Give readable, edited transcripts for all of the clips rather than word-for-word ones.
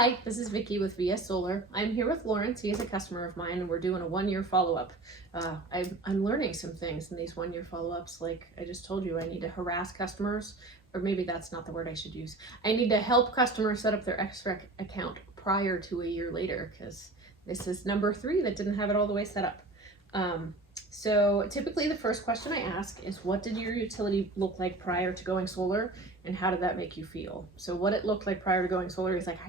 Hi, this is Vicki with VS Solar. I'm here with Lawrence. He is a customer of mine, and we're doing a one-year follow-up. I'm learning some things in these one-year follow-ups. Like I just told you, I need to harass customers, or maybe that's not the word I should use. I need to help customers set up their SREC account prior to a year later, because this is number 3 that didn't have it all the way set up. So typically the first question I ask is, what did your utility look like prior to going solar, and how did that make you feel? So what it looked like prior to going solar, he's like, I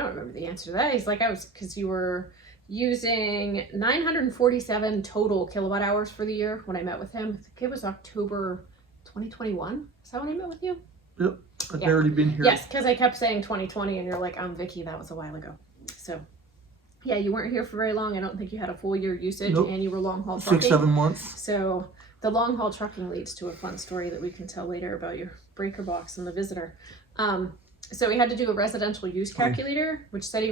don't remember the answer to that. He's like, because you were using 947 total kilowatt hours for the year when I met with him. I think it was October 2021. Is that when I met with you? Yep, I've already been here. Yes, because I kept saying 2020 and you're like, I'm Vicki, that was a while ago. So yeah, you weren't here for very long. I don't think you had a full year usage. Nope. And you were long haul trucking. 6-7 months. So the long haul trucking leads to a fun story that we can tell later about your breaker box and the visitor. So we had to do a residential use calculator, which said he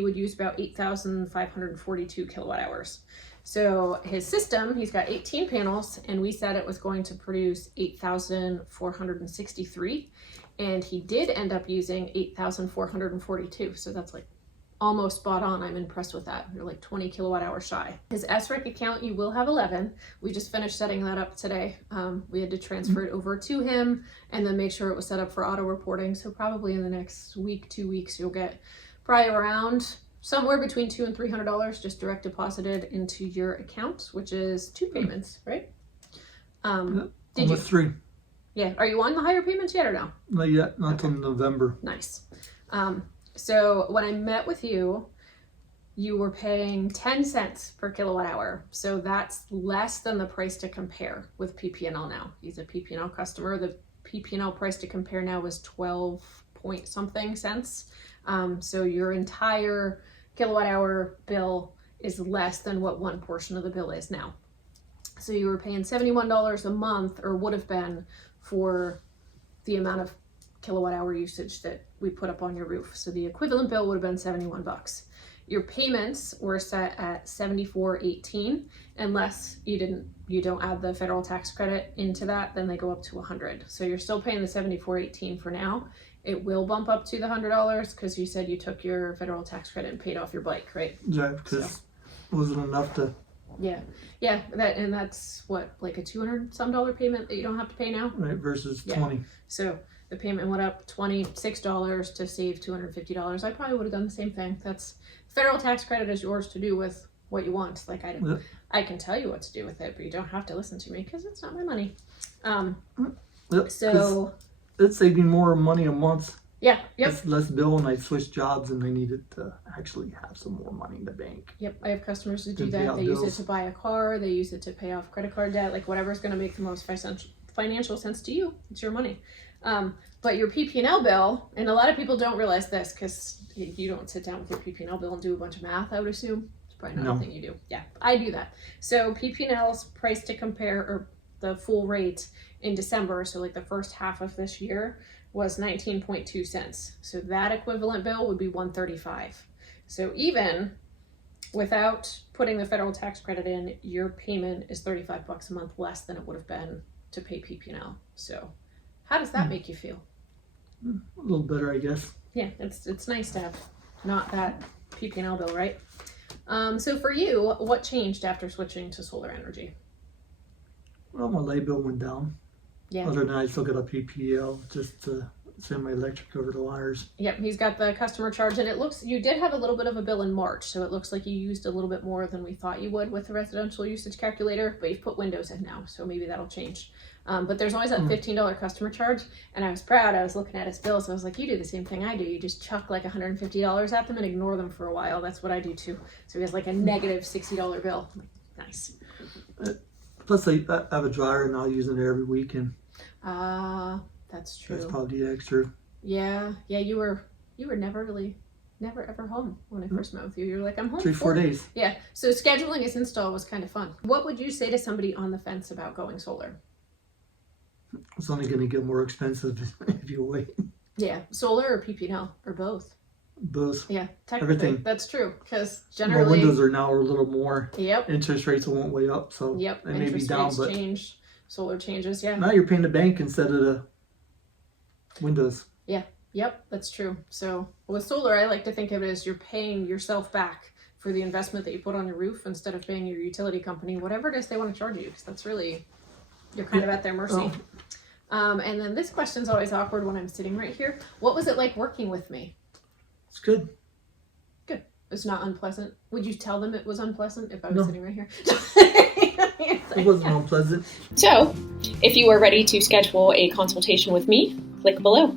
would use about 8,542 kilowatt hours. So his system, he's got 18 panels, and we said it was going to produce 8,463, and he did end up using 8,442. So that's like almost spot on. I'm impressed with that. You're like 20 kilowatt hours shy. His SREC account, you will have 11. We just finished setting that up today. We had to transfer it over to him and then make sure it was set up for auto reporting. So probably in the next week, 2 weeks, you'll get probably around somewhere between $200 and $300 just direct deposited into your account, which is 2 payments, right? Did you? 3. Yeah. Are you on the higher payments yet or no? Not yet. Not till November. Nice. So when I met with you, you were paying 10 cents per kilowatt hour. So that's less than the price to compare with PP&L now. He's a PP&L customer. The PP&L price to compare now is 12 point something cents. So your entire kilowatt hour bill is less than what one portion of the bill is now. So you were paying $71 a month, or would have been, for the amount of kilowatt hour usage that we put up on your roof. So the equivalent bill would have been 71 bucks. Your payments were set at $74.18, unless you don't add the federal tax credit into that, then they go up to $100. So you're still paying the $74.18 for now. It will bump up to the $100 because you said you took your federal tax credit and paid off your bike, right? Yeah, because it wasn't enough to. Yeah, that's what, like a $200-some payment that you don't have to pay now, right? Versus 20. So the payment went up $26 to save $250. I probably would have done the same thing. That's federal tax credit is yours to do with what you want. Like I can tell you what to do with it, but you don't have to listen to me because it's not my money. So it's saving more money a month. Yeah. It's less bill, and I switched jobs, and they needed to actually have some more money in the bank. Yep, I have customers who do that. They use it to buy a car. They use it to pay off credit card debt. Like whatever's going to make the most financial sense to you. It's your money. But your PP&L bill, and a lot of people don't realize this because you don't sit down with your PP&L bill and do a bunch of math, I would assume. It's probably not a thing you do. Yeah, I do that. So PP&L's price to compare, or the full rate in December, so like the first half of this year, was 19.2 cents. So that equivalent bill would be $135. So even without putting the federal tax credit in, your payment is 35 bucks a month less than it would have been to pay PP&L. So how does that make you feel? A little better, I guess. Yeah, it's nice to have not that PP&L bill, right? So for you, what changed after switching to solar energy? Well, my light bill went down. Yeah. Other than that, I still got a PPL just to send my electric over the wires. Yep, he's got the customer charge, and it looks, you did have a little bit of a bill in March, so it looks like you used a little bit more than we thought you would with the residential usage calculator, but you've put windows in now, so maybe that'll change. But there's always that $15 customer charge, and I was proud. I was looking at his bill, so I was like, you do the same thing I do. You just chuck like $150 at them and ignore them for a while. That's what I do too. So he has like a negative $60 bill. I'm like, nice. Plus, I have a dryer, and I'll use it every weekend. That's true. That's probably extra. Yeah, you were never ever home when I first met with you. You're like, I'm home 3-4 days. Yeah, so scheduling his install was kind of fun. What would you say to somebody on the fence about going solar? It's only going to get more expensive if you wait. Yeah, solar or PP&L or both? Both. Yeah, technically, everything. That's true, because generally my windows are now a little more. Yep. Interest rates won't way up, so they may be down, but change. Solar changes. Yeah. Now you're paying the bank instead of the windows. Yeah. Yep, that's true. So with solar, I like to think of it as you're paying yourself back for the investment that you put on your roof instead of paying your utility company, whatever it is they want to charge you, because that's really, you're kind of at their mercy. And then this question's always awkward when I'm sitting right here. What was it like working with me? It's good. Good. It's not unpleasant. Would you tell them it was unpleasant if I was No. sitting right here? It wasn't unpleasant. So, if you are ready to schedule a consultation with me, click below.